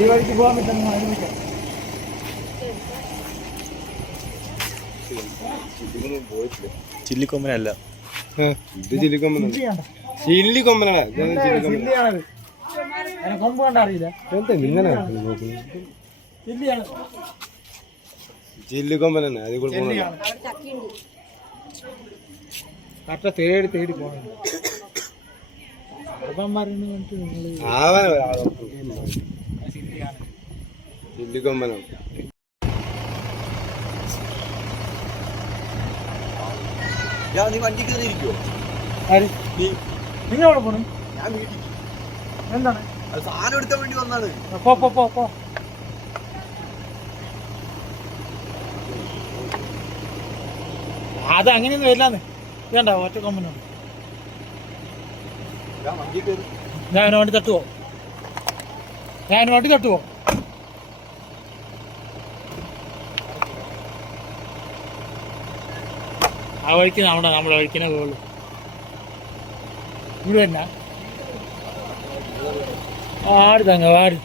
ഈ വഴിക്ക് പോകാൻ പറ്റുന്ന ആരംഭിക്കാം. ചില്ലിക്കൊമ്പനല്ല, ഇത് ചില്ലിക്കൊമ്പനാണ്. ചില്ലിയാണത്. കൊമ്പ് കണ്ട അറിയില്ല. ഇങ്ങനെ ചില്ലിയാണ്. ചില്ലിക്കൊമ്പനാണ്. അതിൽ കൂടെ കറക്റ്റ് തേടി തേടി പോകണം. ചില്ലിക്കൊമ്പനാണ്. നീ വണ്ടി കയറിയിരിക്കുവോ? നിങ്ങൾ എവിടെ പോണു? ഞാൻ വീട്ടിൽ. എന്താണ്? അത് സാധനം എടുക്കാൻ വേണ്ടി വന്നാണ്. പോ. അത് അങ്ങനെയൊന്നും വരില്ലാന്ന്. ഇതണ്ട ഒറ്റ കൊമ്പനാണ്. ഞാൻ വണ്ടി തട്ടുവോ? ആ വഴിക്ക് നമ്മളെ വഴിക്കിനെ പോകുള്ളൂ. ഇവിടെ തന്നെ ആട് തങ്ങ വാട്.